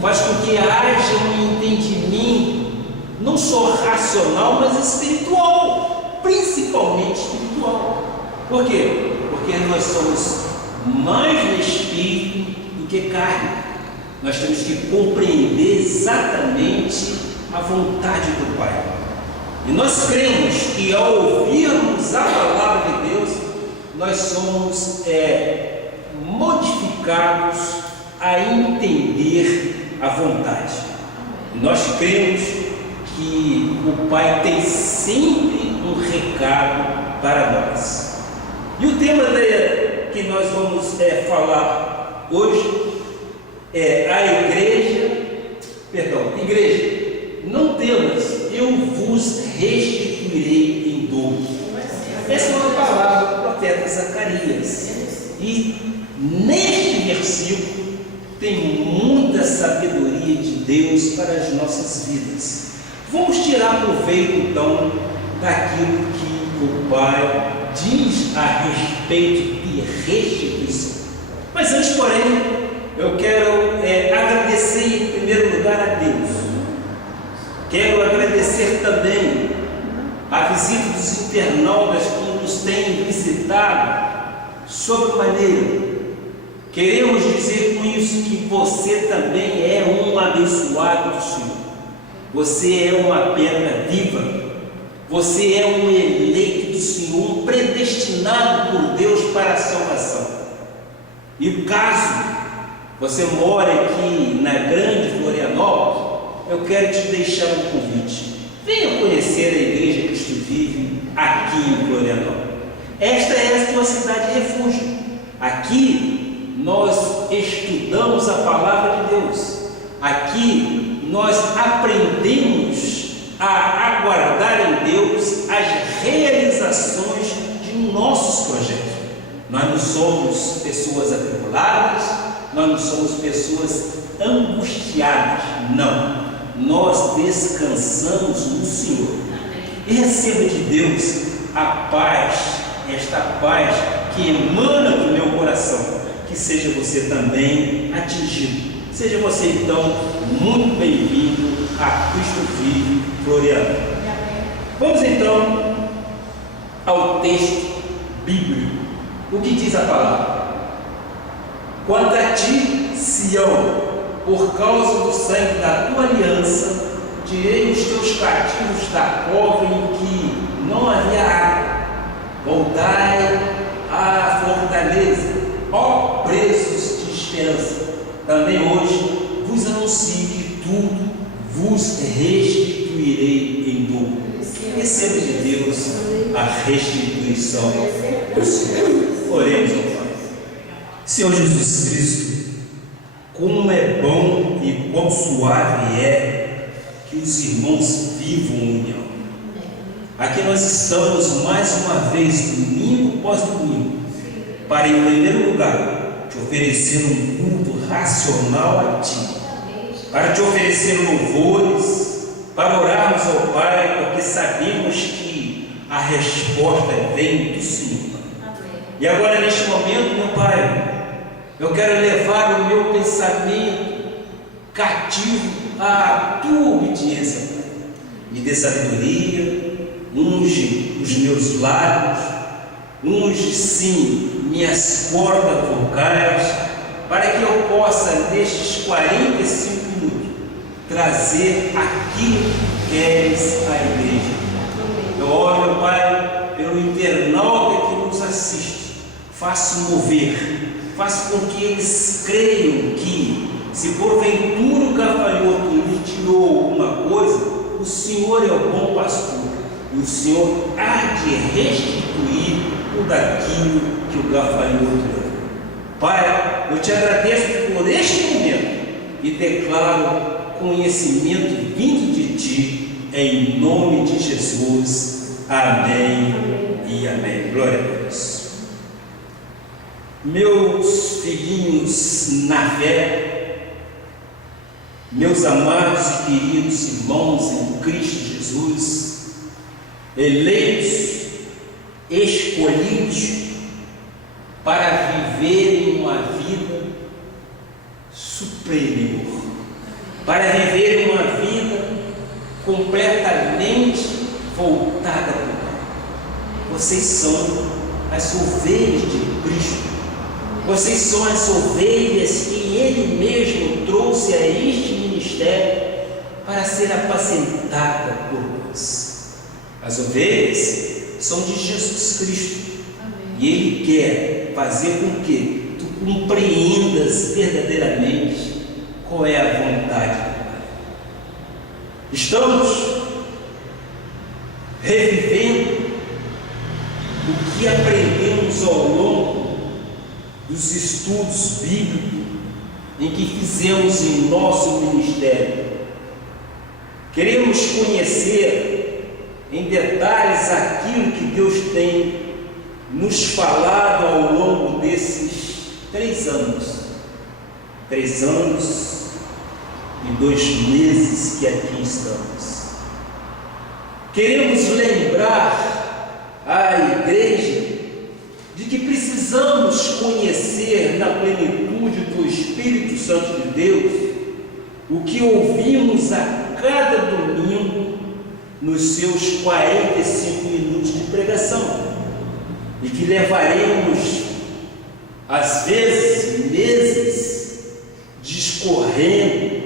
faz com que haja um entendimento não só racional, mas espiritual, principalmente espiritual. Por quê? Porque nós somos mais no espírito do que carne. Nós temos que compreender exatamente a vontade do Pai. E nós cremos que ao ouvirmos a palavra de Deus, nós somos modificados a entender a vontade. E nós cremos que o Pai tem sempre um recado para nós. E o tema que nós vamos falar hoje é a igreja, não temas, eu vos restituirei em dobro. Essa é uma palavra do profeta Zacarias. E neste versículo tem muita sabedoria de Deus para as nossas vidas. Vamos tirar proveito então daquilo que o Pai diz a respeito de restituição. Mas antes, porém, eu quero agradecer em primeiro lugar a Deus. Quero agradecer também a visita dos internautas que nos têm visitado sobremaneira. Queremos dizer com isso que você também é um abençoado do Senhor. Você é uma pedra viva. Você é um eleito do Senhor, um predestinado por Deus para a salvação. E o caso você mora aqui na Grande Florianópolis, eu quero te deixar um convite. Venha conhecer a Igreja Cristo Vive aqui em Florianópolis. Esta é a sua cidade de refúgio. Aqui nós estudamos a palavra de Deus. Aqui nós aprendemos a aguardar em Deus as realizações de nossos projetos. Nós não somos pessoas atribuladas, nós não somos pessoas angustiadas, não. Nós descansamos no Senhor. E receba de Deus a paz, esta paz que emana do meu coração, que seja você também atingido. Seja você então muito bem-vindo a Cristo Vive Floriano. Vamos então ao texto bíblico. O que diz a palavra? Quanto a ti, Sião, por causa do sangue da tua aliança, tirei os teus cativos da cova em que não havia água. Voltai à fortaleza, ó presos de esperança. Também hoje vos anuncio que tudo vos restituirei em dobro. Receba de Deus a restituição do Senhor. Oremos ao Pai. Senhor Jesus Cristo, como é bom e quão suave é que os irmãos vivam em união. Aqui nós estamos mais uma vez, domingo após domingo, para em primeiro lugar te oferecer um culto racional a Ti, para te oferecer louvores, para orarmos ao Pai, porque sabemos que a resposta vem do Senhor. E agora neste momento, meu Pai, eu quero levar o meu pensamento cativo à Tua obediência. Me dê sabedoria, unge os meus lábios, unge sim minhas cordas vocais, para que eu possa, nestes 45 minutos, trazer aquilo que queres à igreja. Eu oro, meu Pai, pelo internauta que nos assiste. Faça mover, faça com que eles creiam que, se porventura o gafanhoto lhe tirou alguma coisa, o Senhor é o bom pastor, e o Senhor há de restituir tudo aquilo que o gafanhoto levou. Pai, eu te agradeço por este momento e declaro conhecimento vindo de Ti, em nome de Jesus. Amém e amém. Glória a Deus. Meus filhinhos na fé, meus amados e queridos irmãos em Cristo Jesus, eleitos, escolhidos para viverem uma vida superior. para viver uma vida completamente voltada para o Pai. Vocês são as ovelhas de Cristo. Vocês são as ovelhas que Ele mesmo trouxe a este ministério para ser apacentada por nós. As ovelhas são de Jesus Cristo. Amém. E Ele quer fazer com que tu compreendas verdadeiramente qual é a vontade do Pai. Estamos revivendo o que aprendemos ao longo dos estudos bíblicos em que fizemos em nosso ministério. Queremos conhecer em detalhes aquilo que Deus tem nos falado ao longo desses 3 anos. 3 anos e 2 meses que aqui estamos. Queremos lembrar a igreja de que precisamos conhecer na plenitude do Espírito Santo de Deus o que ouvimos a cada domingo nos seus 45 minutos de pregação, e que levaremos às vezes meses discorrendo,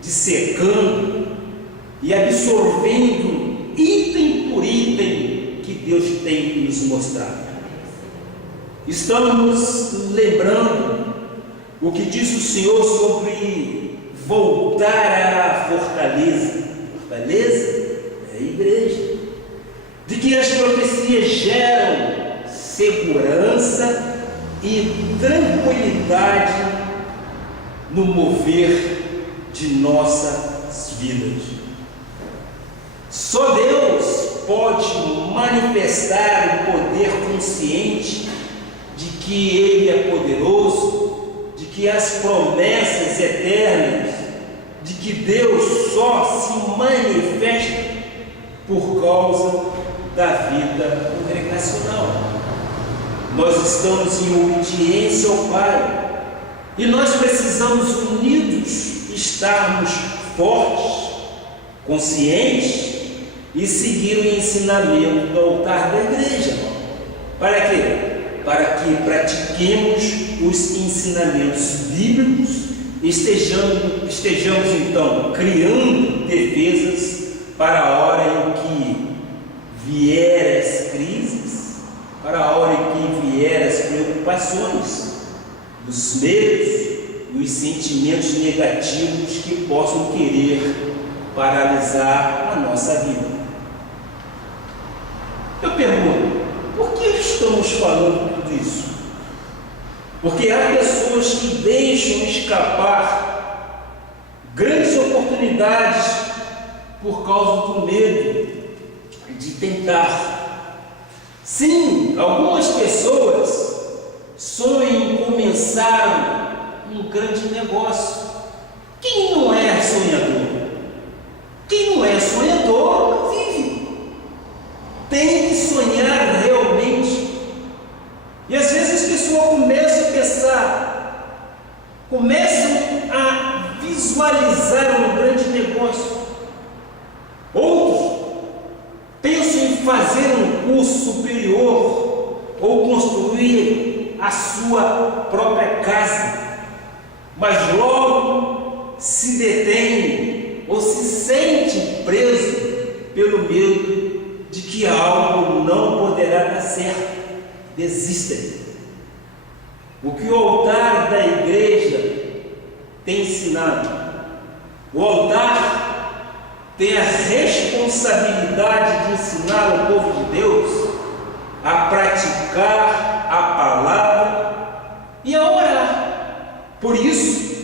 dissecando e absorvendo item por item que Deus tem nos mostrado. Estamos lembrando o que disse o Senhor sobre voltar à fortaleza. Fortaleza é a igreja. De que as profecias geram segurança e tranquilidade no mover de nossas vidas. Só Deus pode manifestar o poder consciente de que Ele é poderoso, de que as promessas eternas, de que Deus só se manifesta por causa da vida congregacional. Nós estamos em obediência ao Pai e nós precisamos unidos estarmos fortes, conscientes e seguir o ensinamento do altar da igreja. Para quê? Para que pratiquemos os ensinamentos bíblicos, estejamos então criando defesas para a hora em que vier as crises, para a hora em que vier as preocupações, os medos e os sentimentos negativos que possam querer paralisar a nossa vida. Eu pergunto, por que estamos falando tudo isso? Porque há pessoas que deixam escapar grandes oportunidades por causa do medo de tentar. Sim, algumas pessoas sonham em começar um grande negócio. Quem não é sonhador? Quem não é sonhador vive. Tem que sonhar realmente. E às vezes as pessoas começam a pensar, começam a visualizar um grande negócio. Outros pensam em fazer um curso superior ou construir a sua própria casa, mas logo se detém ou se sente preso pelo medo de que algo não poderá dar certo. Desistem. O que o altar da igreja tem ensinado? O altar tem a responsabilidade de ensinar o povo de Deus a praticar a palavra e a orar. Por isso,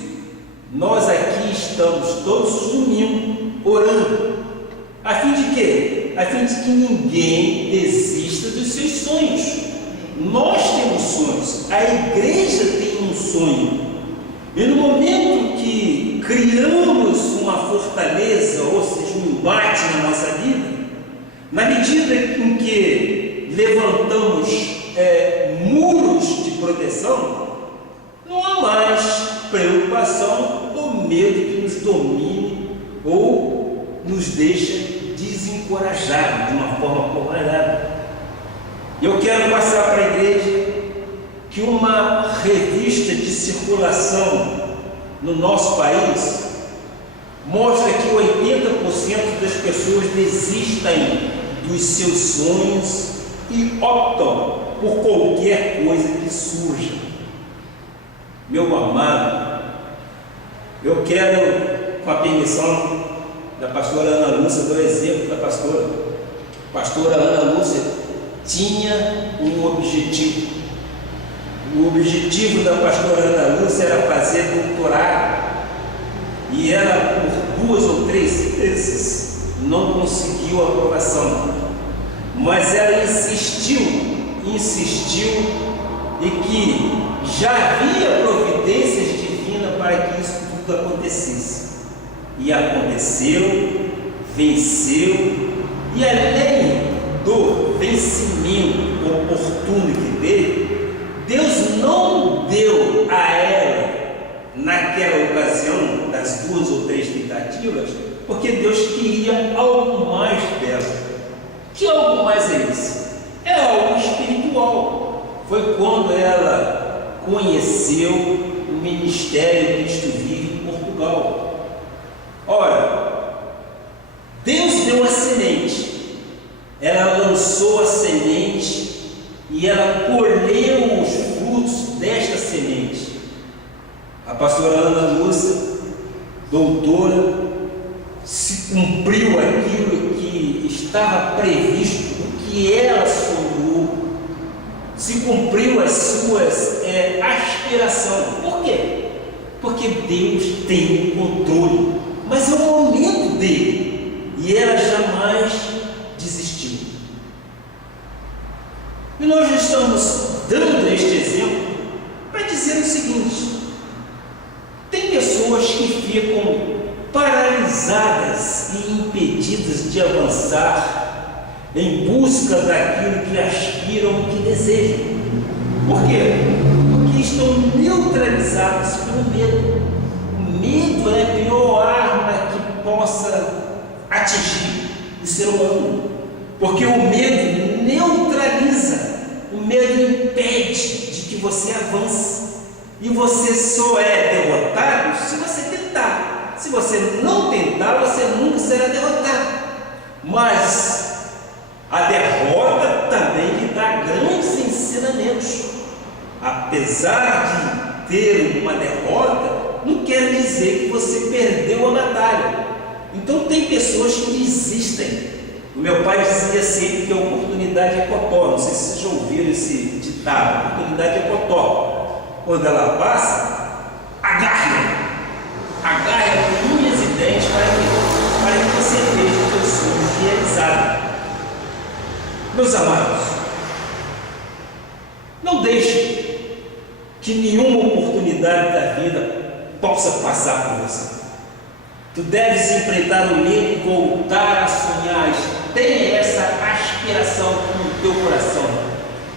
nós aqui estamos todos os domingos orando. A fim de quê? A fim de que ninguém desista dos seus sonhos. Nós temos sonhos, a igreja tem um sonho. E no momento que criamos uma fortaleza, ou seja, um embate na nossa vida, na medida em que levantamos muros de proteção, não há mais preocupação ou medo que nos domine ou nos deixa desencorajados de uma forma correlada. Eu quero passar para a igreja que uma revista de circulação no nosso país mostra que 80% das pessoas desistem dos seus sonhos e optam por qualquer coisa que surja. Meu amado, eu quero, com a permissão da pastora Ana Lúcia, do exemplo da pastora. A pastora Ana Lúcia tinha um objetivo. O objetivo da pastora Ana Lúcia era fazer doutorado. E ela, por 2 ou 3 vezes, não conseguiu a aprovação. Mas ela insistiu e que já havia providências divinas para que isso tudo acontecesse. E aconteceu, venceu, e além do vencimento oportuno que teve, Deus não deu a ela, naquela ocasião, das 2 ou 3 tentativas, porque Deus queria algo mais dela. Que algo mais é isso? É algo espiritual. Foi quando ela conheceu o ministério Cristo Vive em Portugal. Ora, Deus deu a semente, ela lançou a semente e ela colheu os frutos desta semente. A pastora Ana Lúcia, doutora, se cumpriu aquilo que estava previsto, o que ela sonhou, se cumpriu as suas aspirações. Por quê? Porque Deus tem o controle, mas é o momento dele, e ela jamais desistiu. E nós estamos dando este exemplo para dizer o seguinte: tem pessoas que ficam paralisadas e impedidas de avançar em busca daquilo que aspiram e que desejam. Por quê? Porque estão neutralizados pelo medo. O medo é a pior arma que possa atingir o ser humano, porque o medo neutraliza, o medo impede de que você avance, e você só é derrotado se você tentar. Se você não tentar, você nunca será derrotado. Mas a derrota também lhe dá grandes ensinamentos. Apesar de ter uma derrota, não quer dizer que você perdeu a batalha. Então tem pessoas que desistem. O meu pai dizia sempre que a oportunidade é cotó. Não sei se vocês já ouviram esse ditado: a oportunidade é cotó. Quando ela passa, agarre com unhas e dentes para que você veja os seus sonhos realizados. Meus amados, não deixe que nenhuma oportunidade da vida possa passar por você. Tu deves enfrentar o medo e voltar a sonhar. Tenha essa aspiração no teu coração.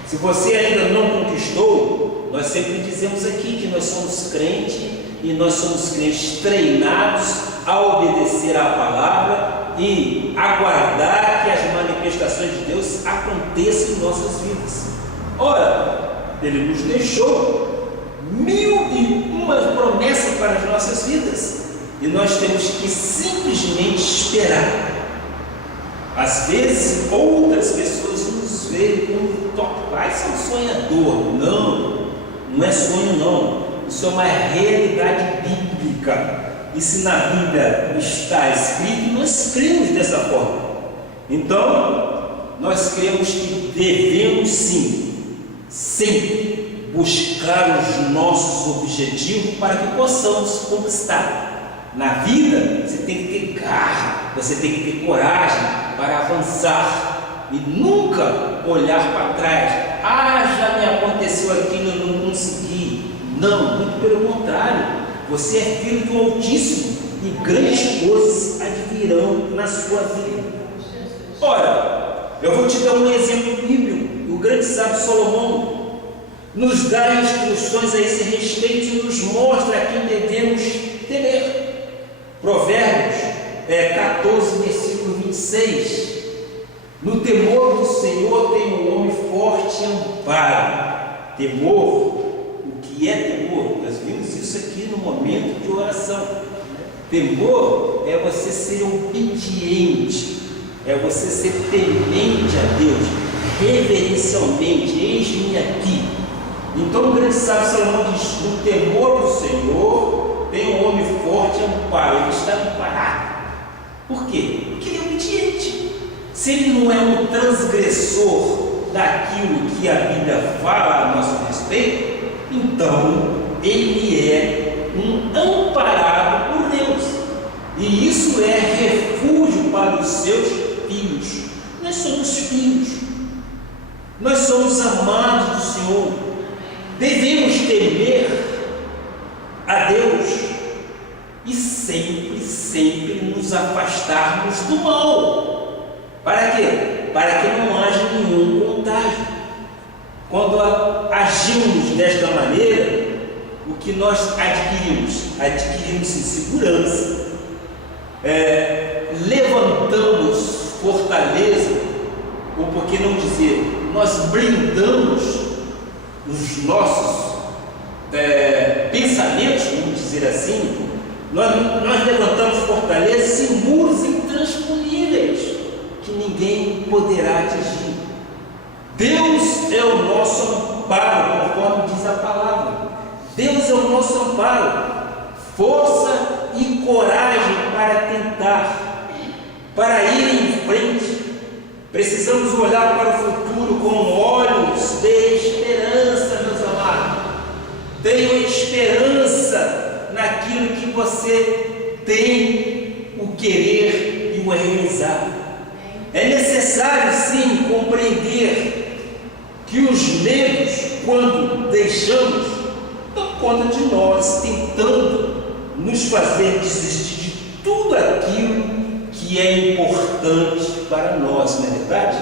Se você ainda não conquistou, nós sempre dizemos aqui que nós somos crentes, e nós somos crentes treinados a obedecer à palavra e aguardar que as manifestações de Deus aconteçam em nossas vidas. Ora, Ele nos deixou 1001 promessas para as nossas vidas, e nós temos que simplesmente esperar. Às vezes, outras pessoas nos veem como você é um sonhador. Não é sonho não. Isso é uma realidade bíblica. E se na Bíblia está escrito, nós cremos dessa forma. Então, nós cremos que devemos sim, sempre buscar os nossos objetivos para que possamos conquistar. Na vida, você tem que ter garra, você tem que ter coragem para avançar e nunca olhar para trás. Já me aconteceu aquilo, eu não consegui. Não, muito pelo contrário, você é filho do Altíssimo e grandes coisas advirão na sua vida. Ora, eu vou te dar um exemplo bíblico. O grande sábio Salomão nos dá instruções a esse respeito e nos mostra a quem devemos temer. 14, versículo 26. No temor do Senhor tem um homem forte e amparo. Temor, o que é temor? Nós vimos isso aqui no momento de oração. Temor é você ser obediente, é você ser temente a Deus, reverencialmente. Eis-me aqui. Então o grande sábio Salomão diz: no temor do Senhor tem um homem forte e amparo. Ele está amparado. Por quê? Porque ele é obediente. Se ele não é um transgressor daquilo que a Bíblia fala a nosso respeito, então ele é um amparado por Deus, e isso é refúgio para os seus filhos. Nós somos filhos, nós somos amados do Senhor, devemos temer a Deus e sempre nos afastarmos do mal. Para quê? Para que não haja nenhum contágio. Quando agimos desta maneira, o que nós adquirimos? Adquirimos segurança, levantamos fortaleza, ou por que não dizer, nós blindamos os nossos pensamentos, vamos dizer assim. Nós levantamos fortaleza em muros intransponíveis, que ninguém poderá atingir. Deus é o nosso amparo, conforme diz a palavra. Deus é o nosso amparo, força e coragem para tentar, para ir em frente. Precisamos olhar para o futuro com olhos de esperança, meus amados. Tenha esperança naquilo que você tem o querer e o realizar. É necessário sim compreender que os medos, quando deixamos, dão conta de nós, tentando nos fazer desistir de tudo aquilo que é importante para nós, não é verdade?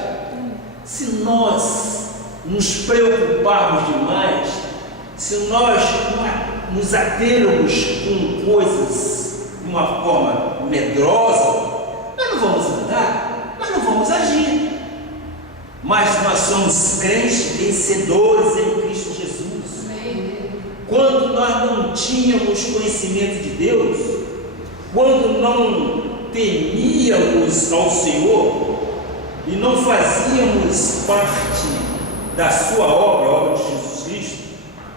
Se nós nos preocuparmos demais, se nós nos atermos com coisas de uma forma medrosa, nós não vamos andar, nós não vamos agir. Mas nós somos crentes vencedores em Cristo Jesus. Quando nós não tínhamos conhecimento de Deus, quando não temíamos ao Senhor e não fazíamos parte da sua obra, a obra de Jesus Cristo,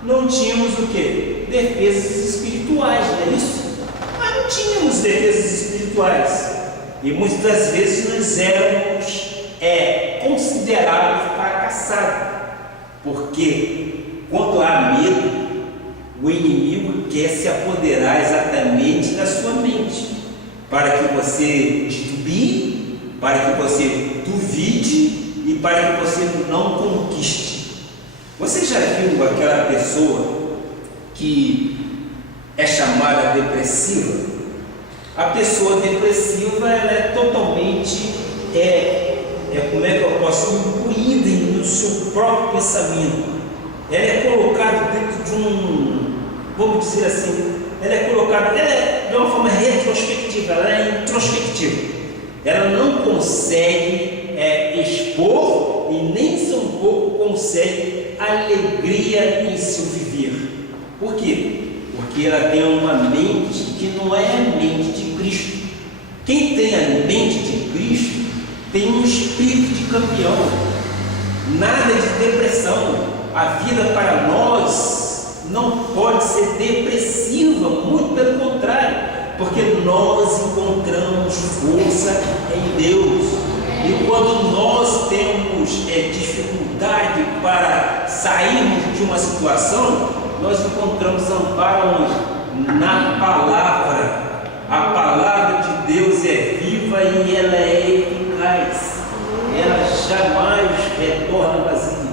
não tínhamos o quê? Defesas espirituais, não é isso? Mas não tínhamos defesas espirituais. E muitas das vezes nós éramos considerados fracassados. Porque quando há medo, o inimigo quer se apoderar exatamente da sua mente, para que você titubie, para que você duvide e para que você não conquiste. Você já viu aquela pessoa que é chamada depressiva? A pessoa depressiva, ela é totalmente, como é que eu posso, imbuída no seu próprio pensamento. Ela é colocada dentro de vamos dizer assim, ela é colocada de uma forma retrospectiva, ela é introspectiva. Ela não consegue expor e nem tão pouco consegue alegria em seu viver. Por quê? Porque ela tem uma mente que não é a mente de Cristo. Quem tem a mente de Cristo tem um espírito de campeão, nada de depressão. A vida para nós não pode ser depressiva, muito pelo contrário, porque nós encontramos força em Deus. E quando nós temos dificuldade para sairmos de uma situação, nós encontramos amparo na palavra. A palavra de Deus é viva e ela é eficaz. Ela jamais retorna vazia.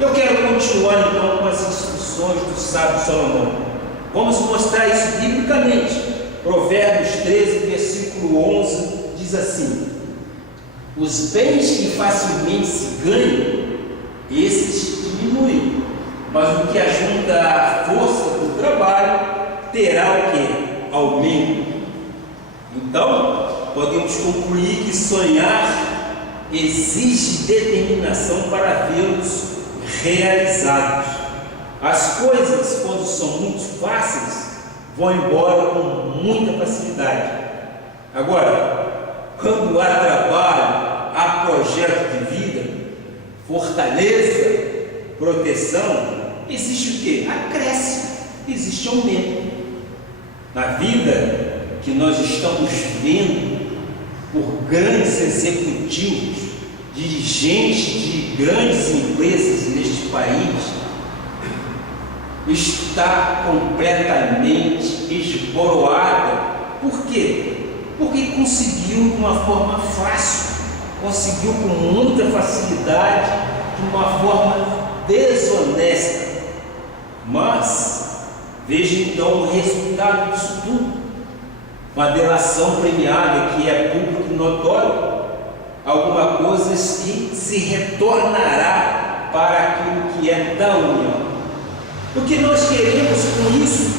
Eu quero continuar então com as instruções do sábio Salomão. Vamos mostrar isso biblicamente. Provérbios 13, versículo 11 diz assim: os bens que facilmente se ganham, esses diminuem, mas o que ajunta a força do trabalho terá o que? Aumento. Então, podemos concluir que sonhar exige determinação para vê-los realizados. As coisas, quando são muito fáceis, vão embora com muita facilidade. Agora, quando há trabalho, há projeto de vida, fortaleza, proteção, existe o quê? Acréscimo, existe aumento. Na vida que nós estamos vendo por grandes executivos, dirigentes de grandes empresas neste país, está completamente esboroada. Por quê? Porque conseguiu de uma forma fácil, conseguiu com muita facilidade, de uma forma desonesta. Mas veja então o resultado disso tudo: uma delação premiada que é público e notório, alguma coisa que se retornará para aquilo que é da união. O que nós queremos com isso?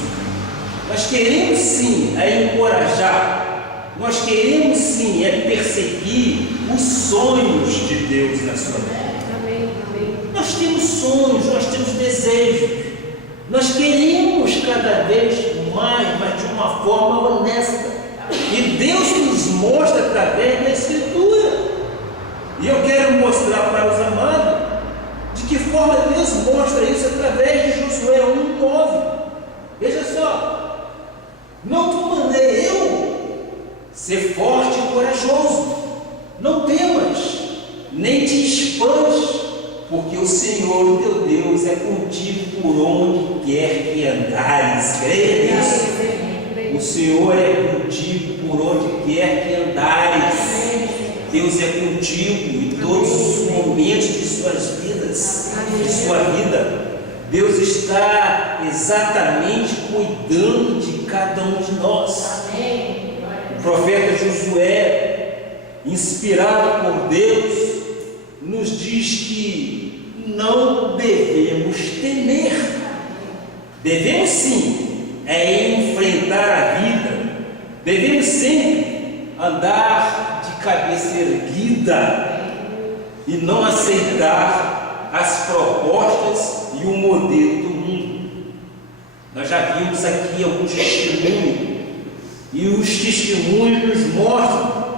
Nós queremos sim encorajar, nós queremos sim perseguir os sonhos de Deus na sua vida. Nós temos sonhos, nós temos desejos, nós queremos cada vez mais, mas de uma forma honesta. E Deus nos mostra através da Escritura. E eu quero mostrar para os amados de que forma Deus mostra isso através de Josué 1:9. Veja só: não te mandei eu ser forte e corajoso, não temas, nem te espantes, porque o Senhor teu Deus é contigo por onde quer que andares. Creia nisso? O Senhor é contigo por onde quer que andares. Deus é contigo em todos os momentos de suas vidas, de sua vida. Deus está exatamente cuidando de cada um de nós. O profeta Josué, inspirado por Deus, nos diz que não devemos temer. Devemos sim enfrentar a vida. Devemos sempre andar de cabeça erguida e não aceitar as propostas e o modelo do mundo. Nós já vimos aqui alguns testemunhos, e os testemunhos nos mostram.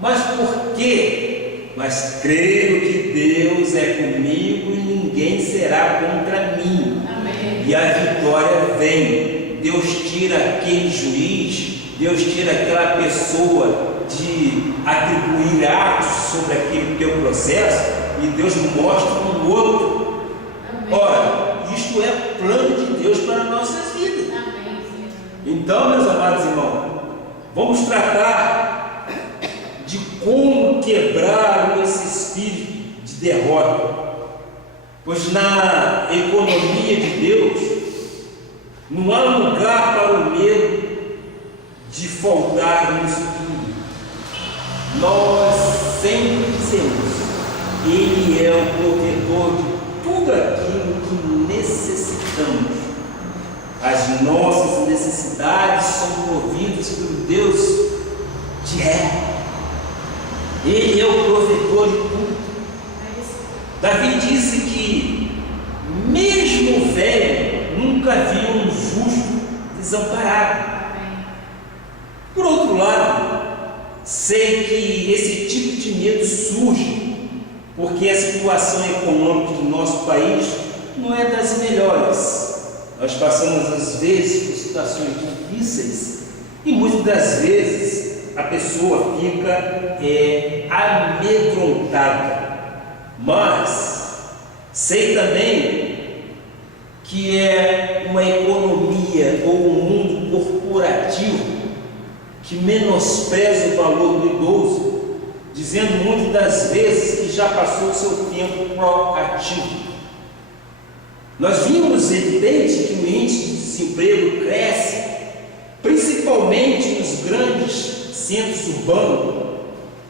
Mas por quê? Mas creio que Deus é comigo e ninguém será contra mim. Amém. E a vitória vem. Deus tira aquele juiz, Deus tira aquela pessoa de atribuir atos sobre aquele teu processo, e Deus mostra um outro. Amém. Ora, isto é plano de Deus para nossas vidas. Amém. Então, meus amados irmãos, vamos tratar de como quebrar esse espírito de derrota, pois na economia de Deus não há lugar para o medo de faltar nisso tudo. Nós sempre dizemos: Ele é o protetor de tudo aquilo que necessitamos. As nossas necessidades são providas pelo Deus de Eva. Ele é o provedor de tudo. Davi disse que, mesmo o velho, nunca viu um justo desamparado. Por outro lado, sei que esse tipo de medo surge porque a situação econômica do nosso país não é das melhores. Nós passamos às vezes por situações difíceis e muitas das vezes a pessoa fica amedrontada. Mas sei também que é uma economia ou um mundo corporativo que menospreza o valor do idoso, dizendo muitas das vezes que já passou o seu tempo proativo. Nós vimos, evidente, que o índice de desemprego cresce, principalmente nos grandes centros urbanos,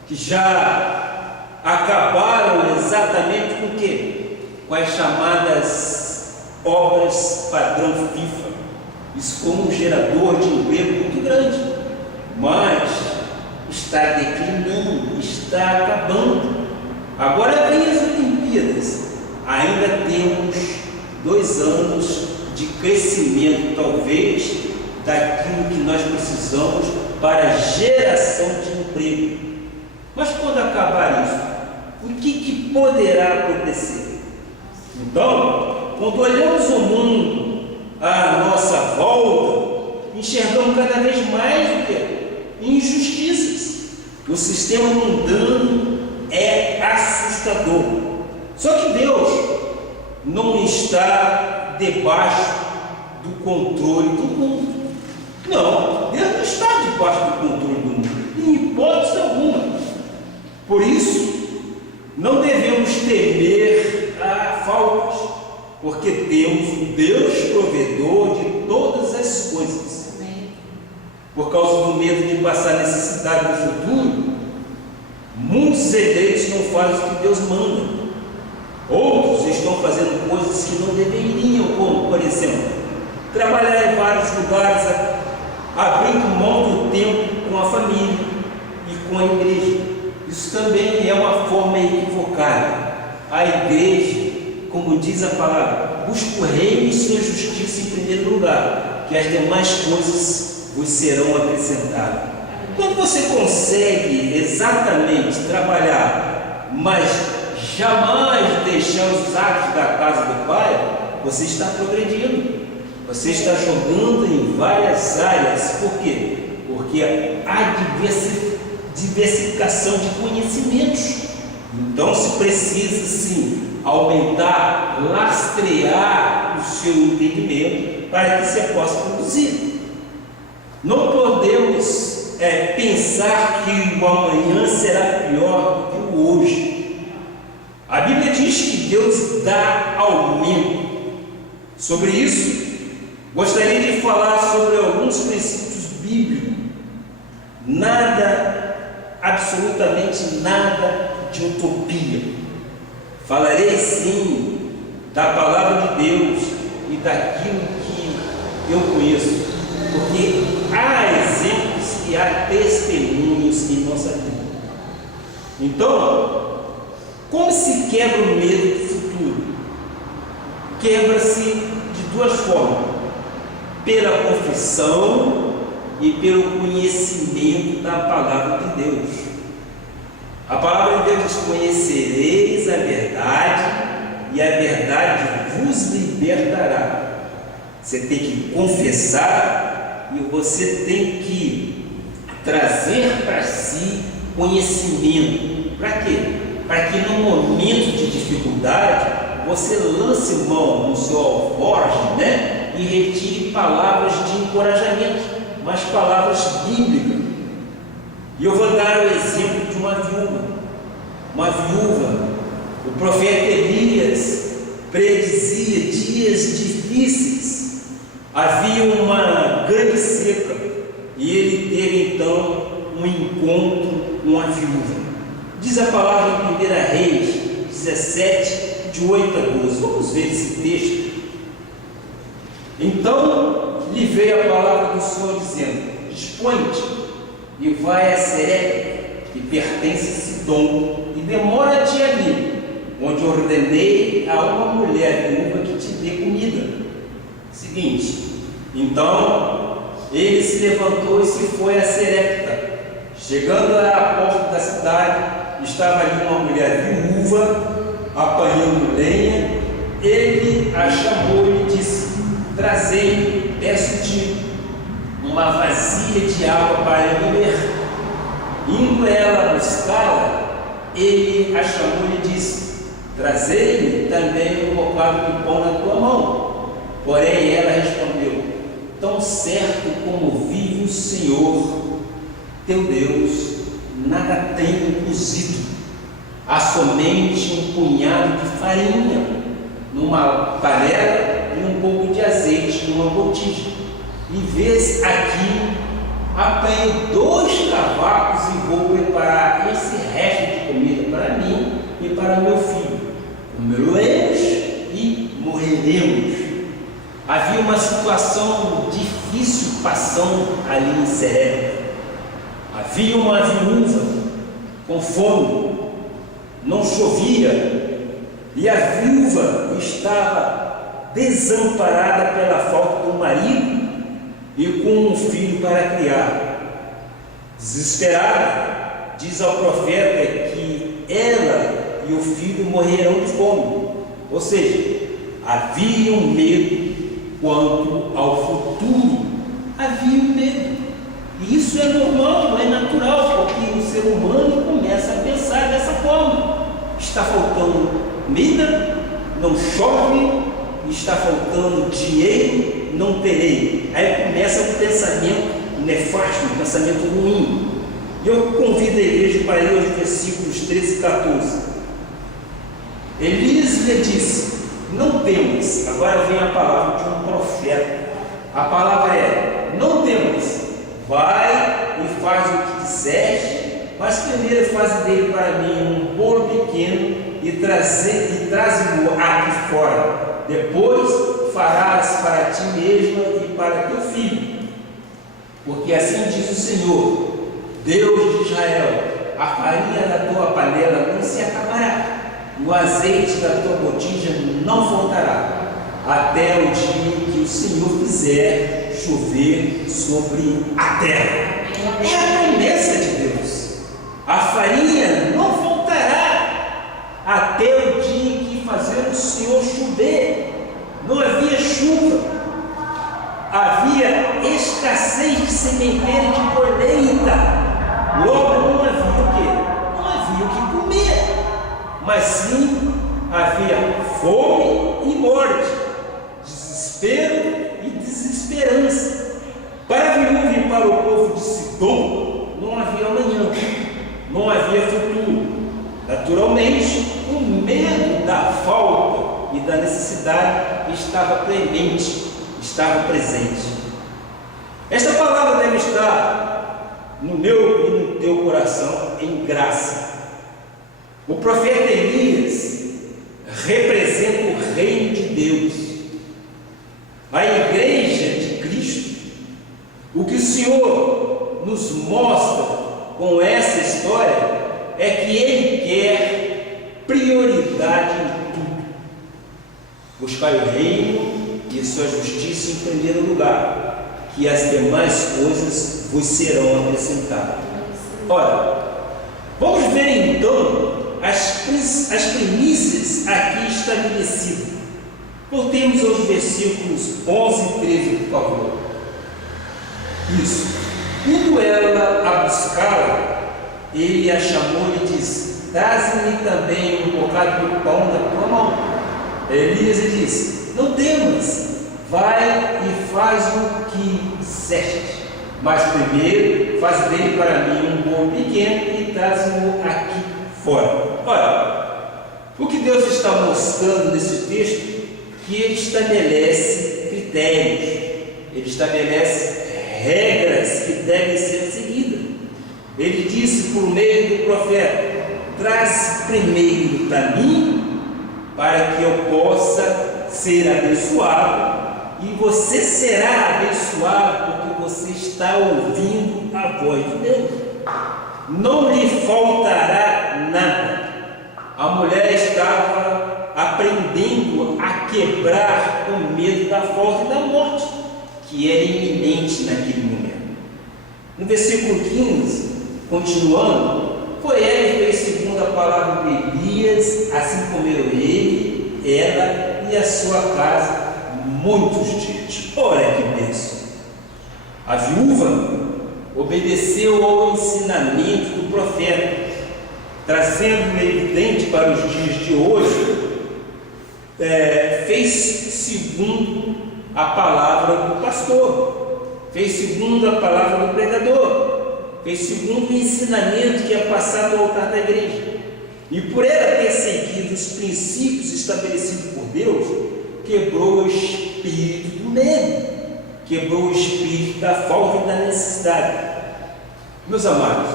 que já acabaram exatamente com o quê? Com as chamadas obras padrão FIFA. Isso como um gerador de emprego muito grande. Mas está declinando, está acabando. Agora vem as Olimpíadas, ainda temos 2 anos de crescimento, talvez, daquilo que nós precisamos para a geração de emprego. Mas quando acabar isso, o que poderá acontecer? Então, quando olhamos o mundo à nossa volta, enxergamos cada vez mais o que? Injustiças. O sistema mundano é assustador. Só que Deus não está debaixo do controle do mundo. Não, Deus não está debaixo do controle do mundo, em hipótese alguma. Por isso, não devemos temer a faltas, porque temos um Deus provedor de todas as coisas. Por causa do medo de passar necessidade no futuro, muitos eleitos não fazem o que Deus manda. Outros estão fazendo coisas que não deveriam, como, por exemplo, trabalhar em vários lugares, abrindo mão do tempo com a família e com a igreja. Isso também é uma forma equivocada. A igreja, como diz a palavra, busca o reino e sua justiça em primeiro lugar, que as demais coisas vos serão acrescentadas. Quando você consegue exatamente trabalhar, mas jamais deixar os atos da casa do Pai, você está progredindo. Você está jogando em várias áreas. Por quê? Porque há diversificação de conhecimentos. Então se precisa sim aumentar, lastrear o seu entendimento para que você possa produzir. Não podemos pensar que o amanhã será pior do que o hoje. A Bíblia diz que Deus dá aumento. Sobre isso, gostaria de falar sobre alguns princípios bíblicos. Nada, absolutamente nada de utopia. Falarei sim da palavra de Deus e daquilo que eu conheço, porque há exemplos e há testemunhos em nossa vida. Então, como se quebra o medo do futuro? Quebra-se de 2 formas: pela confissão e pelo conhecimento da palavra de Deus. A palavra de Deus diz: conhecereis a verdade e a verdade vos libertará. Você tem que confessar e você tem que trazer para si conhecimento. Para quê? Para que no momento de dificuldade você lance mão no seu alforje, e retire palavras de encorajamento, mas palavras bíblicas. E eu vou dar o exemplo de uma viúva. Uma viúva, o profeta Elias predizia dias difíceis. Havia uma grande seca e ele teve então um encontro com a viúva. Diz a palavra em 1 Reis 17, de 8 a 12. Vamos ver esse texto. Então lhe veio a palavra do Senhor dizendo: dispõe-te e vai a Serepta, que pertence a Sidom, e demora-te ali, onde ordenei a uma mulher viúva que te dê comida. Seguinte: então ele se levantou e se foi a Serepta. Chegando à porta da cidade, estava ali uma mulher viúva apanhando lenha. Ele a chamou e lhe disse: trazei, peço-te uma vasilha de água para beber. Indo ela buscá-la, ele a chamou e lhe disse: trazei-me também um bocado de pão na tua mão. Porém ela respondeu: tão certo como vive o Senhor teu Deus, nada tenho cozido, há somente um punhado de farinha numa panela e um pouco de azeite numa botija. E vês aqui, apanho 2 cavacos e vou preparar esse resto de comida para mim e para meu filho. Comeremos e morreremos. Havia uma situação difícil passando ali em Serepta. Havia uma viúva com fome, não chovia, e a viúva estava desamparada pela falta do marido e com um filho para criar. Desesperada, diz ao profeta que ela e o filho morrerão de fome. Ou seja, havia um medo quanto ao futuro. Havia um medo. E isso é normal, é natural, porque o ser humano começa a pensar dessa forma. Está faltando comida, não chove, está faltando dinheiro, não terei. Aí começa um pensamento nefasto, um pensamento ruim. E eu convido a igreja para ir aos versículos 13 e 14. Elias lhe disse: não temas. Agora vem a palavra de um profeta. A palavra é: não temas. Vai e faz o que disseste, mas primeiro faz dele para mim um bolo pequeno e traze-o aqui fora. Depois farás para ti mesma e para teu filho. Porque assim diz o Senhor, Deus de Israel: a farinha da tua panela não se acabará, e o azeite da tua botija não faltará, até o dia em que o Senhor fizer chover sobre a terra. É a promessa de Deus. A farinha não faltará até o dia em que fazer o Senhor chover. Não havia chuva, havia escassez de sementeira e de colheita. Logo não havia o quê? Não havia o que comer, mas sim havia fome e morte, desespero e desesperança. Para a viúva e para o povo de Sidom não havia amanhã, não havia futuro. Naturalmente, o medo da falta e da necessidade estava premente, estava presente. Esta palavra deve estar no meu e no teu coração em graça. O profeta Elias representa o reino de Deus, a igreja de Cristo. O que o Senhor nos mostra com essa história é que Ele quer prioridade em tudo. Buscar o reino e sua justiça em primeiro lugar, que as demais coisas vos serão acrescentadas. Ora, vamos ver então as primícias aqui estabelecidas. Voltemos aos versículos 11 e 13, por favor. Isso. Indo ela a buscá-la, ele a chamou e disse: traze-me também um bocado de pão da tua mão. Elias lhe disse: não temas, vai e faz o que disseste, mas primeiro faz dele para mim um bolo pequeno e traz-o aqui fora. Ora, o que Deus está mostrando nesse texto? Que Ele estabelece critérios, Ele estabelece regras que devem ser seguidas. Ele disse por meio do profeta: traz primeiro para mim, para que eu possa ser abençoado, e você será abençoado porque você está ouvindo a voz de Deus. Não lhe faltará nada. A mulher estava aprendendo a quebrar o medo da falta e da morte, que era iminente naquele momento. No versículo 15, continuando, foi ela que fez segundo a palavra de Elias, assim comeram ele, ela e a sua casa muitos dias. Olha que bênção! A viúva obedeceu ao ensinamento do profeta, trazendo evidente para os dias de hoje, fez segundo a palavra do pastor, fez segundo a palavra do pregador, fez segundo o ensinamento que é passado ao altar da igreja. E por ela ter seguido os princípios estabelecidos por Deus, quebrou o espírito do medo, quebrou o espírito da falta e da necessidade. Meus amados,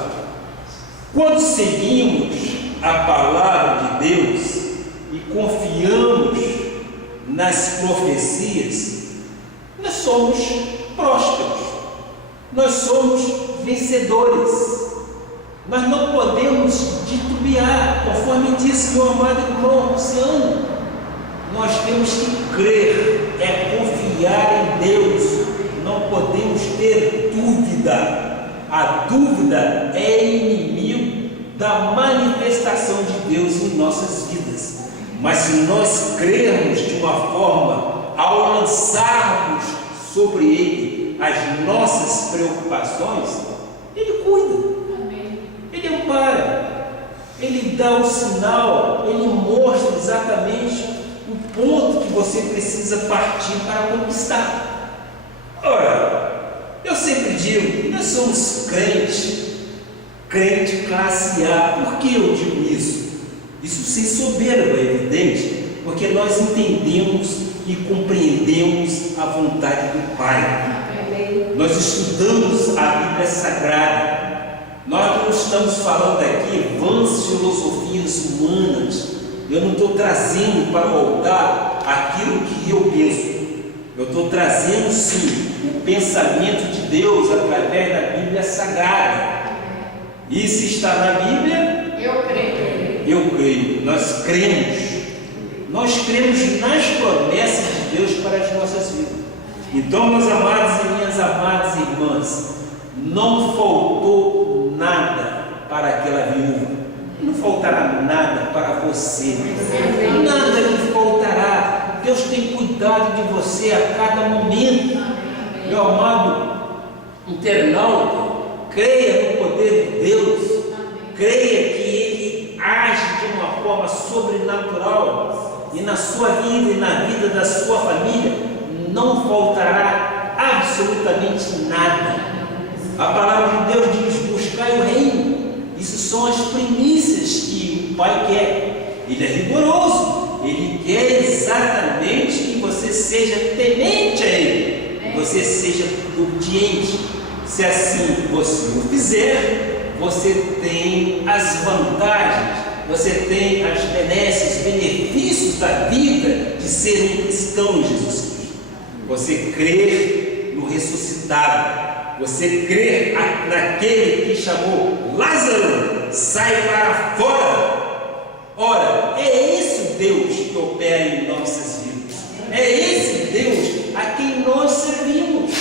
quando seguimos a palavra de Deus e confiamos nas profecias, nós somos prósperos, nós somos vencedores. Nós não podemos titubear, conforme disse meu amado irmão Luciano. Nós temos que crer, é confiar em Deus. Não podemos ter dúvida. A dúvida é inimigo da manifestação de Deus em nossas vidas. Mas se nós crermos de uma forma, ao lançarmos sobre Ele as nossas preocupações, Ele cuida. Ele ampara, Ele dá o sinal, Ele mostra exatamente o ponto que você precisa partir para conquistar. Ora, eu sempre digo, nós somos crente classe A. Por que eu digo isso? Isso sem soberba, é evidente, porque nós entendemos e compreendemos a vontade do Pai. Nós estudamos a Bíblia Sagrada. Nós não estamos falando aqui vãs filosofias humanas. Eu não estou trazendo para o altar aquilo que eu penso. Eu estou trazendo sim o pensamento de Deus através da Bíblia Sagrada. E se está na Bíblia, eu creio. Eu creio. Nós cremos. Nós cremos nas promessas de Deus para as nossas vidas. Então, meus amados e minhas amadas irmãs, não faltou nada para aquela viúva, não faltará nada para você, nada lhe faltará. Deus tem cuidado de você a cada momento. Meu amado internauta, creia no poder de Deus, creia que Ele age de uma forma sobrenatural e na sua vida e na vida da sua família não faltará absolutamente nada. A palavra de Deus diz: buscai o reino. Isso são as primícias que o Pai quer. Ele é rigoroso, Ele quer exatamente que você seja temente a Ele, que você seja obediente. Se assim você o fizer, você tem as vantagens, você tem as benesses, os benefícios da vida de ser um cristão em Jesus Cristo. Você crer no ressuscitado, você crer naquele que chamou Lázaro, sai para fora. Ora, é esse o Deus que opera em nossas vidas, é esse Deus a quem nós servimos,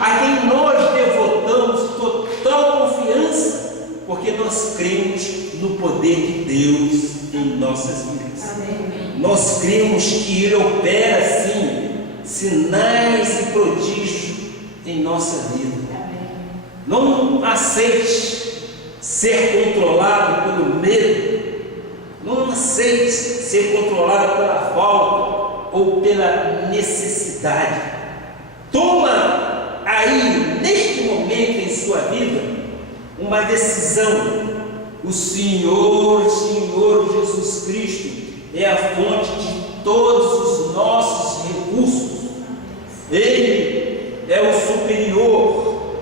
a quem nós devotamos total confiança, porque nós cremos no poder de Deus em nossas vidas. Amém. Nós cremos que Ele opera sim sinais e prodígios em nossa vida. Amém. Não aceite ser controlado pelo medo, não aceite ser controlado pela falta ou pela necessidade. Toma aí, neste momento em sua vida, uma decisão. O Senhor Jesus Cristo é a fonte de todos os nossos recursos. Ele é o superior,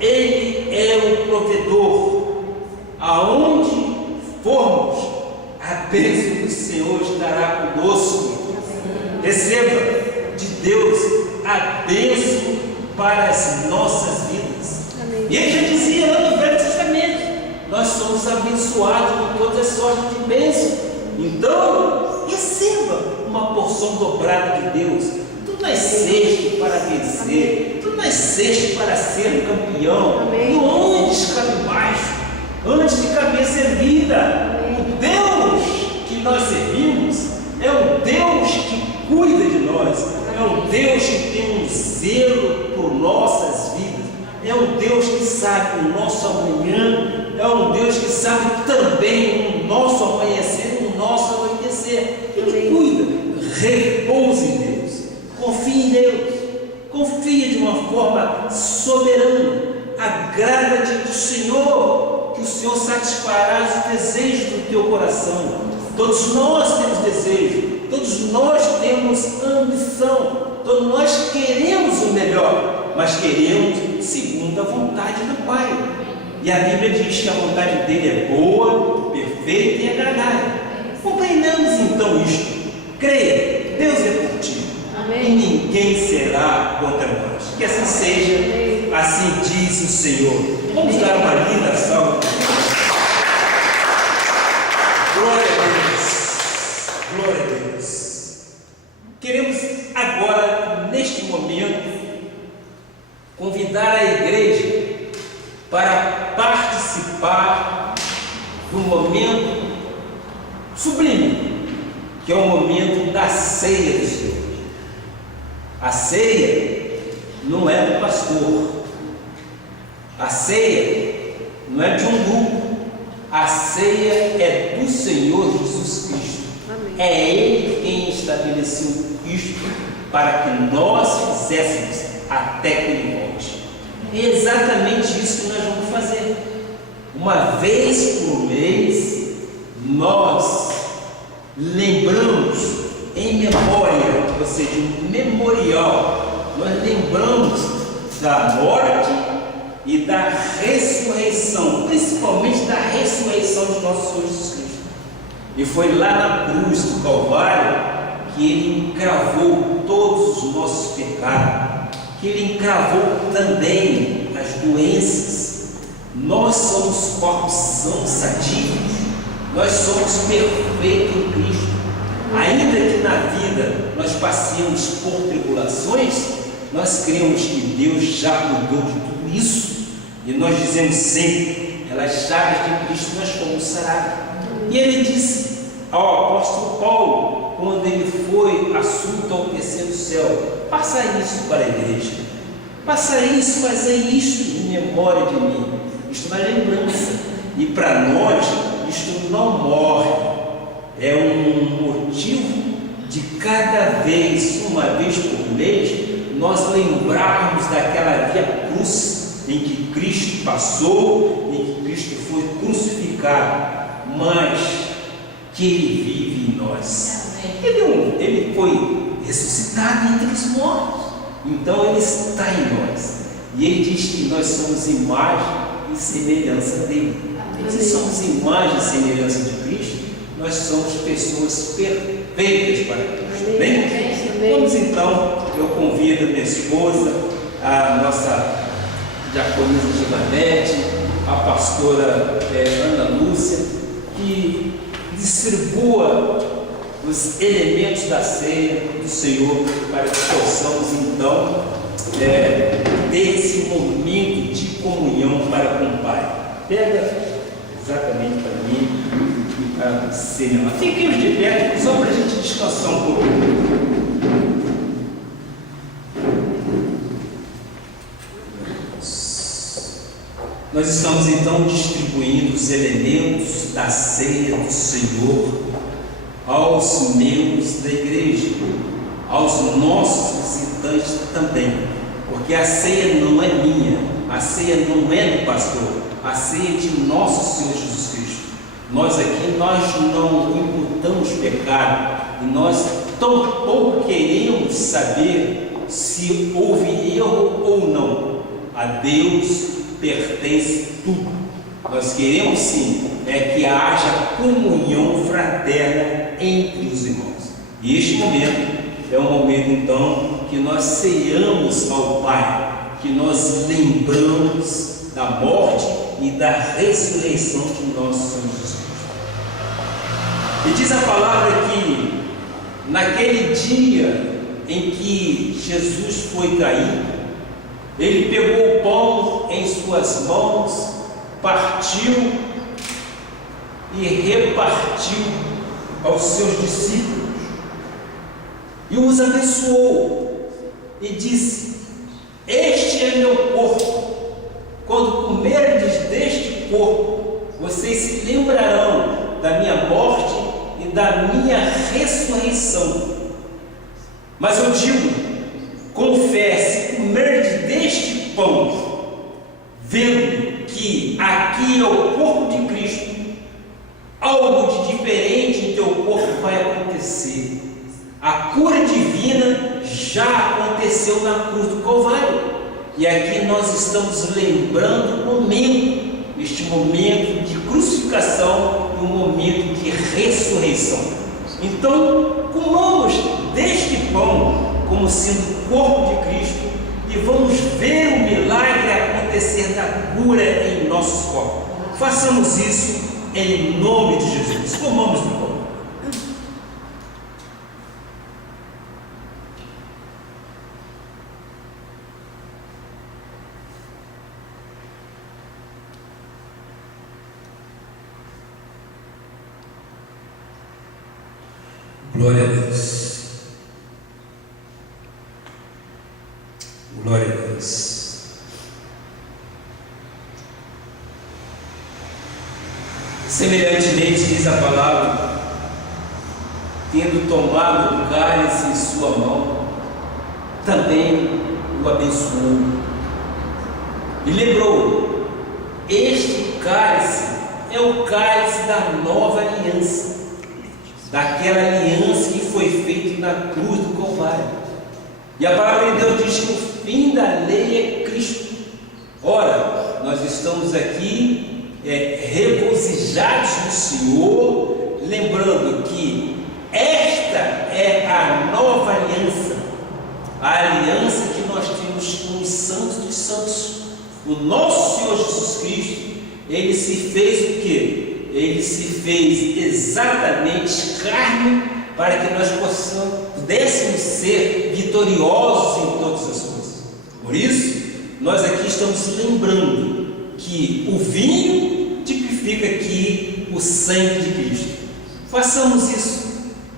Ele é o provedor. Aonde formos, a bênção do Senhor estará conosco. Receba de Deus a bênção para as nossas vidas. Amém. E Ele já dizia lá no Velho Testamento: nós somos abençoados com todas as sortes de bênção. Então, receba uma porção dobrada de Deus. Tu nasceste para vencer, tu nasceste para ser um campeão. Não andes cabisbaixo, antes de cabeça erguida. O Deus que nós servimos é um Deus que cuida de nós, é um Deus que tem um zelo por nossas vidas, é um Deus que sabe o nosso amanhã, é um Deus que sabe também o nosso amanhecer e o nosso anoitecer. Ele cuida. Repouse em Deus, confie em Deus, confie de uma forma soberana, agrada-te do Senhor, que o Senhor satisfará os desejos do teu coração. Todos nós temos desejo, todos nós temos ambição, todos nós queremos o melhor, mas queremos segundo a vontade do Pai. E a Bíblia diz que a vontade dele é boa, perfeita e agradável. Compreendamos então isto. Creia, Deus é por ti. Amém. E ninguém será contra nós. Que assim seja. Amém. assim diz o Senhor. Vamos dar uma linda salva. Glória a Deus. Glória a Deus. Queremos agora, neste momento, convidar a igreja para participar do momento sublime, que é o momento da ceia do Senhor. A ceia não é do pastor, a ceia não é de um grupo, a ceia é do Senhor Jesus Cristo. Amém. É Ele quem estabeleceu isto para que nós fizéssemos até que Ele volte. É exatamente isso que nós vamos fazer. Uma vez por mês, nós lembramos em memória, ou seja, um memorial, nós lembramos da morte e da ressurreição, principalmente da ressurreição de nosso Senhor Jesus Cristo. E foi lá na cruz do Calvário que Ele encravou todos os nossos pecados, que Ele encravou também as doenças. Nós somos corpos sãos, sadios, nós somos perfeitos em Cristo. Ainda que na vida nós passemos por tribulações, nós cremos que Deus já cuidou de tudo isso, e nós dizemos sempre, pelas chagas de Cristo nós fomos sarados. E Ele disse ao apóstolo Paulo, quando ele foi assunto ao terceiro céu: passa isso para a igreja, passa isso, fazer isto em memória de mim. Isto é uma lembrança, e para nós isto não morre. É um motivo de cada vez, uma vez por mês, nós lembrarmos daquela via cruz em que Cristo passou, em que Cristo foi crucificado, mas que Ele vive em nós. Ele foi ressuscitado entre os mortos, então Ele está em nós, e Ele diz que nós somos imagem e semelhança dEle. Se somos imagem e semelhança de Cristo, nós somos pessoas perfeitas para Cristo. Bem? Vamos então, eu convido minha esposa, a nossa diaconisa Givanete, a pastora Ana Lúcia, que distribua os elementos da ceia do Senhor, para que possamos então ter esse momento de comunhão para com o Pai. Pega exatamente para mim e para você. Fiquemos de pé, só para a gente descansar um pouco. Nós estamos então distribuindo os elementos da ceia do Senhor aos membros da igreja, aos nossos visitantes também, porque a ceia não é minha, a ceia não é do pastor, a ceia é de nosso Senhor Jesus Cristo. Nós aqui, nós não imputamos pecado, e nós tampouco queremos saber se houve erro ou não. A Deus pertence tudo. Nós queremos sim que haja comunhão fraterna entre os irmãos. E este momento é um momento então que nós ceamos ao Pai, que nós lembramos da morte e da ressurreição de nosso Senhor Jesus Cristo. E diz a palavra que naquele dia em que Jesus foi traído, Ele pegou o pão em suas mãos, partiu e repartiu aos seus discípulos e os abençoou e disse: este é meu corpo. Quando comerdes deste corpo, vocês se lembrarão da minha morte e da minha ressurreição. Mas eu digo, com fé, se comerdes deste pão, vendo que aqui é o corpo de Cristo, algo de diferente em teu corpo vai acontecer. A cura divina já aconteceu na cruz do Calvário, e aqui nós estamos lembrando o momento, este momento de crucificação e um momento de ressurreição. Então, comamos deste pão como sendo o corpo de Cristo, e e vamos ver o milagre acontecer da cura em nossos corpos. Façamos isso em nome de Jesus. Comamos do pão. Glória a Deus. Glória a Deus. Semelhantemente, diz a palavra, tendo tomado o cálice em sua mão, também o abençoou. E lembrou: este cálice é o cálice da nova aliança, daquela aliança que foi feita na cruz do Calvário. E a palavra de Deus diz que o fim da lei é Cristo. Ora, nós estamos aqui regozijados no Senhor, lembrando que esta é a nova aliança, a aliança que nós temos com os santos dos santos. O nosso Senhor Jesus Cristo, ele se fez o quê? Ele se fez exatamente carne para que nós pudéssemos ser vitoriosos em todas as coisas. Por isso, nós aqui estamos lembrando que o vinho tipifica aqui o sangue de Cristo. Façamos isso,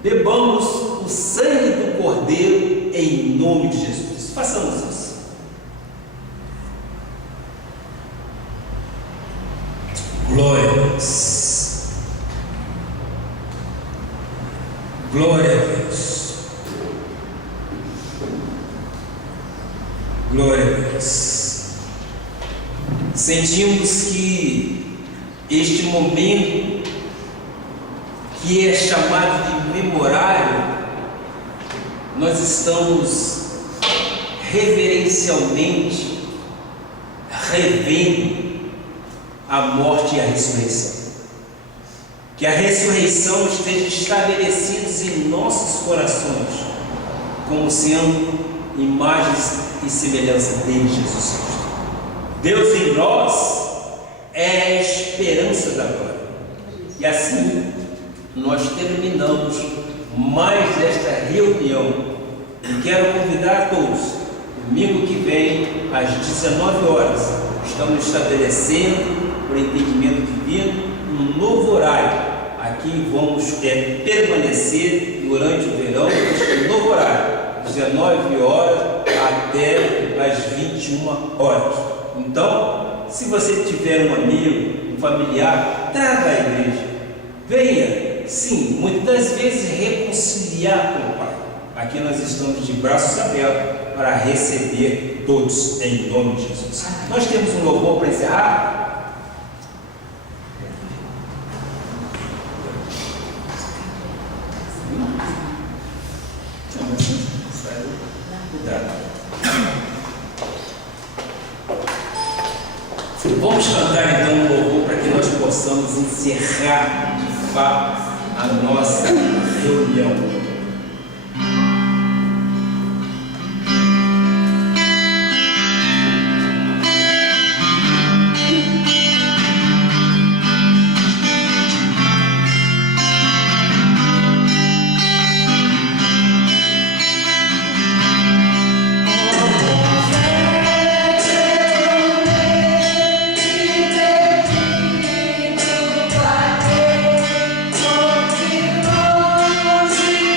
bebamos o sangue do Cordeiro em nome de Jesus. Façamos isso. Glória a Deus. Glória a Deus. Glória a Deus. Sentimos que este momento, que é chamado de memorário, nós estamos reverencialmente revendo a morte e a ressurreição. Que a ressurreição esteja estabelecida em nossos corações, como sendo imagens e semelhança dele, Jesus Cristo. Deus em nós é a esperança da glória. E assim nós terminamos mais esta reunião. E quero convidar a todos, domingo que vem, às 19 horas, estamos estabelecendo, por entendimento divino, um novo horário. Aqui vamos permanecer durante o verão, neste novo horário, 19 horas até as 21 horas. Então, se você tiver um amigo, um familiar, traga à igreja. Venha, sim, muitas vezes reconciliar com o Pai. Aqui nós estamos de braços abertos para receber todos, em nome de Jesus. Nós temos um louvor para encerrar. Vamos cantar então um louvor para que nós possamos encerrar de fato a nossa reunião. Sim.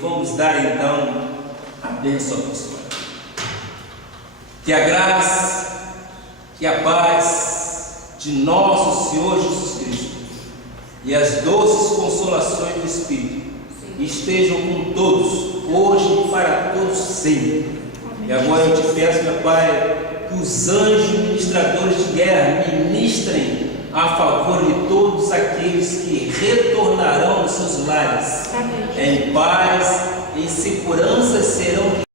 vamos dar então a bênção apostólica. Que a graça, que a paz de nosso Senhor Jesus Cristo e as doces consolações do Espírito estejam com todos, hoje e para todos sempre. E agora eu te peço, meu Pai, que os anjos ministradores de guerra ministrem a favor de todos aqueles que retornarão aos seus lares. Em paz, em segurança serão